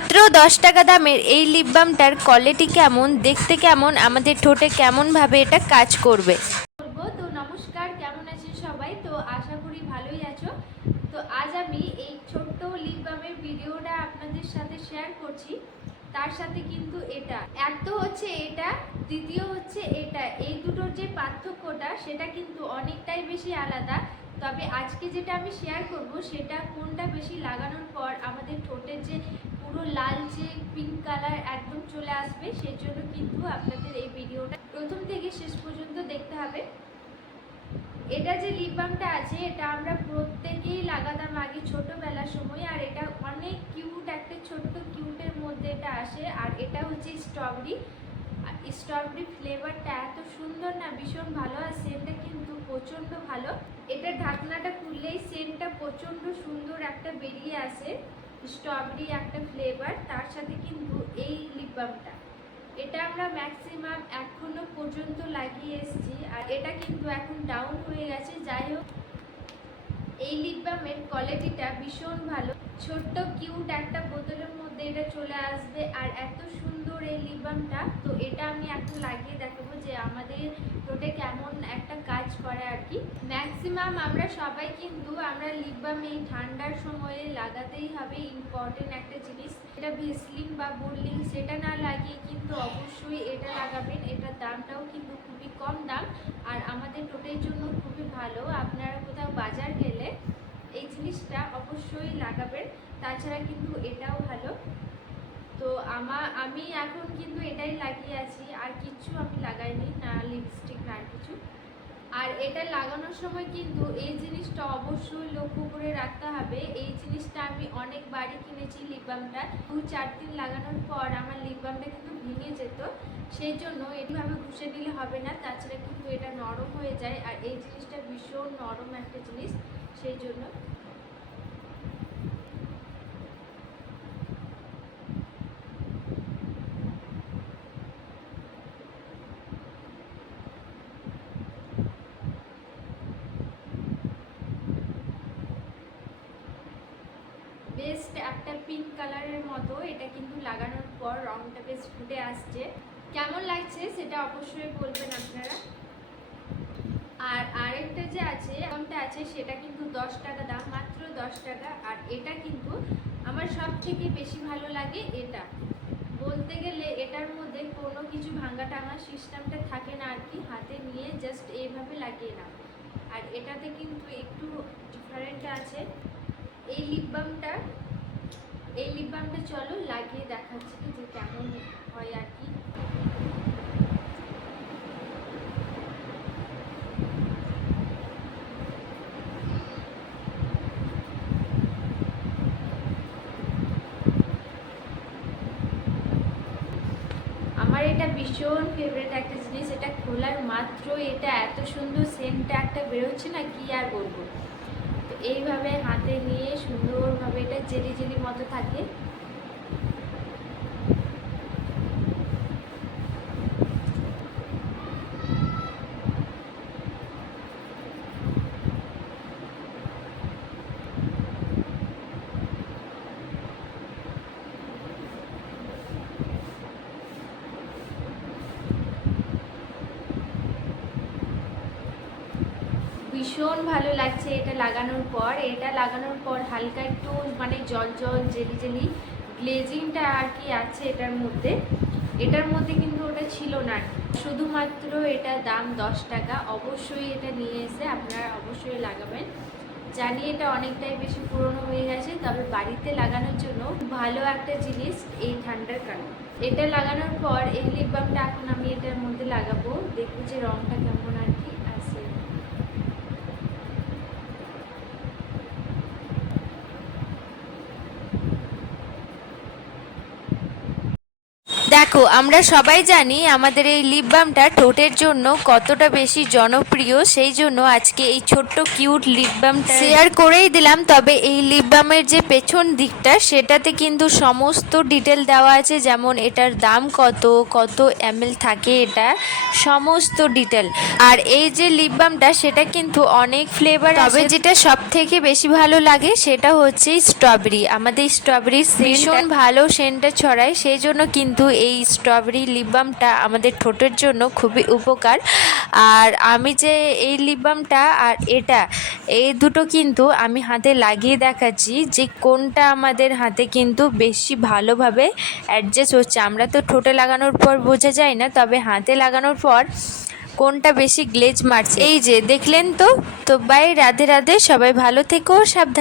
মাত্র দশ টাকা দামের এই লিপ বামটার কোয়ালিটি কেমন, দেখতে কেমন, আমাদের ঠোঁটে কেমনভাবে এটা কাজ করবে? তো নমস্কার, কেমন আছেন সবাই? তো আশা করি ভালোই আছো। তো আজ আমি এই ছোট্ট লিপ বামের ভিডিওটা আপনাদের সাথে শেয়ার করছি। তার সাথে কিন্তু এটা। এক তো হচ্ছে এটা, দ্বিতীয় হচ্ছে এটা। এই দুটোর যে পার্থক্যটা, সেটা কিন্তু অনেকটাই বেশি আলাদা। তবে আজকে যেটা আমি শেয়ার করব, সেটা কোনটা বেশি লাগানোর পর আমাদের ঠোঁটের যে পুরো লালচে পিঙ্ক কালার একদম চলে আসবে সেই জন্য কিন্তু আপনাদের এই ভিডিওটা প্রথম থেকে শেষ পর্যন্ত দেখতে হবে। এটা যে লিপ বামটা আছে, এটা আমরা প্রত্যেকেই লাগাতাম আগে ছোটোবেলার সময়, আর এটা অনেক কিউট একটা ছোট্ট কিউটের মধ্যে এটা আসে, আর এটা হচ্ছে স্ট্রবেরি স্ট্রবেরি ফ্লেভারটা এত সুন্দর না, ভীষণ ভালো, আর সেন্টটা কিন্তু প্রচণ্ড ভালো। এটা ঢাকনাটা খুললেই সেন্টটা প্রচণ্ড সুন্দর একটা বেরিয়ে আসে। স্ট্রবেরি একটা ফ্লেভার তার সাথে কিন্তু এই লিপ বামটা এটা আমরা ম্যাক্সিমাম এখনও পর্যন্ত লাগিয়ে এসেছি আর এটা কিন্তু এখন ডাউন হয়ে গেছে। যাই হোক এই লিপ বামের কোয়ালিটিটা ভীষণ ভালো। ছোট্ট, কিউট একটা বোতলের মধ্যে এটা চলে আসবে আর এত সুন্দর এই লিপ বামটা তো এটা আমি এখন লাগিয়ে দেখাবো যে আমাদের ঠোঁটে কেমন একটা কাজ করে আর কি। ম্যাক্সিমাম আমরা সবাই কিন্তু আমরা লিপ বাম এই ঠান্ডার সময়ে লাগাতেই হবে ইম্পর্টেন্ট একটা জিনিস। এটা ভেসলিন বা বোর্লিং সেটা না লাগিয়ে কিন্তু অবশ্যই এটা লাগাবেন। এটার দামটাও কিন্তু খুবই কম দাম। আর আমাদের টোটের জন্য খুবই ভালো। আপনারা কোথাও বাজার গেলে এই জিনিসটা অবশ্যই লাগাবেন। তাছাড়া কিন্তু এটাও ভালো। তো আমার আমি এখন কিন্তু এটাই লাগিয়ে আছি। আর কিছু আমি লাগাইনি, না লিপস্টিক না কিছু। আর এটা লাগানোর সময় কিন্তু এই জিনিসটা অবশ্যই লক্ষ্য করে রাখতে হবে। এই জিনিসটা আমি অনেকবারই কিনেছি লিপ বামটা দু চার দিন লাগানোর পর আমার লিপবামটা কিন্তু ভেঙে যেত। সেই জন্য এইভাবে ঘুষে দিলে হবে না। তাছাড়া কিন্তু এটা নরম হয়ে যায় আর এই জিনিসটা ভীষণ নরম একটা জিনিস, সেই জন্য। বেস্ট একটা পিঙ্ক কালারের মতো এটা কিন্তু লাগানোর পর রংটা বেশ ফুটে আসছে। কেমন লাগছে সেটা অবশ্যই বলবেন আপনারা। আর আরেকটা যে আছে, কোনটা আছে সেটা কিন্তু দশ টাকা দাম, মাত্র দশ টাকা। আর এটা কিন্তু আমার সব থেকে বেশি ভালো লাগে এটা। বলতে গেলে এটার মধ্যে কোনো কিছু ভাঙা টাঙা সিস্টেমটা থাকে না আর কি হাতে নিয়ে জাস্ট এইভাবে লাগিয়ে নাও। আর এটাতে কিন্তু একটু ডিফারেন্ট আছে। এই লিপ বামটা এই লিপ বামটা চলো লাগিয়ে দেখাচ্ছি যে কেমন হয় আর কি আমার এটা ভীষণ ফেভারিট একটা জিনিস, এটা খোলার মাত্র এটা এত সুন্দর সেন্টটা একটা বেরোচ্ছে না, কি আর বলব? তো এইভাবে হাতে নিয়ে সুন্দরভাবে এটা জেলি জেলি মতো থাকে। ভীষণ ভালো লাগছে এটা লাগানোর পর। এটা লাগানোর পর হালকা একটু মানে জল জল জেলি জেলি গ্লেজিংটা আর কি আছে এটার মধ্যে। এটার মধ্যে কিন্তু ওটা ছিল না। শুধুমাত্র এটা দাম দশ টাকা। অবশ্যই এটা নিয়ে এসে আপনারা অবশ্যই লাগাবেন। জানি এটা অনেকটাই বেশি পুরনো হয়ে গেছে, তবে বাড়িতে লাগানোর জন্য ভালো একটা জিনিস এই ঠান্ডার কারণে। এটা লাগানোর পর এই লিপ বামটা এখন আমি এটার মধ্যে লাগাবো। দেখব যে রংটা কেমন আর কি আসে দেখো আমরা সবাই জানি আমাদের এই লিপ বামটা ঠোঁটের জন্য কতটা বেশি জনপ্রিয় সেই জন্য আজকে এই ছোট্ট কিউট লিপ বামটা শেয়ার করেই দিলাম। তবে এই লিপ বামের যে পেছন দিকটা সেটাতে কিন্তু সমস্ত ডিটেল দেওয়া আছে যেমন এটার দাম কত কত এমএল থাকে এটা সমস্ত ডিটেল আর এই যে লিপ বামটা সেটা কিন্তু অনেক ফ্লেভার তবে যেটা সব থেকে বেশি ভালো লাগে সেটা হচ্ছে স্ট্রবেরি আমাদের স্ট্রবেরি ভীষণ ভালো সেন্টটা ছড়ায় সেই জন্য কিন্তু এই স্ট্রবেরি লিপ বামটা আমাদের ঠোঁটের জন্য খুবই উপকার। আর আমি যে এই লিপ বামটা আর এটা, এই দুটো কিন্তু আমি হাতে লাগিয়ে দেখাচ্ছি যে কোনটা আমাদের হাতে কিন্তু বেশি ভালোভাবে অ্যাডজাস্ট হচ্ছে। আমরা তো ঠোঁটে লাগানোর পর বোঝা যায় না, তবে হাতে লাগানোর পর কোনটা বেশি গ্লেজ মারছে। এই যে দেখলেন তো? তো বাই রাধে রাধে, সবাই ভালো থেকো, সাবধান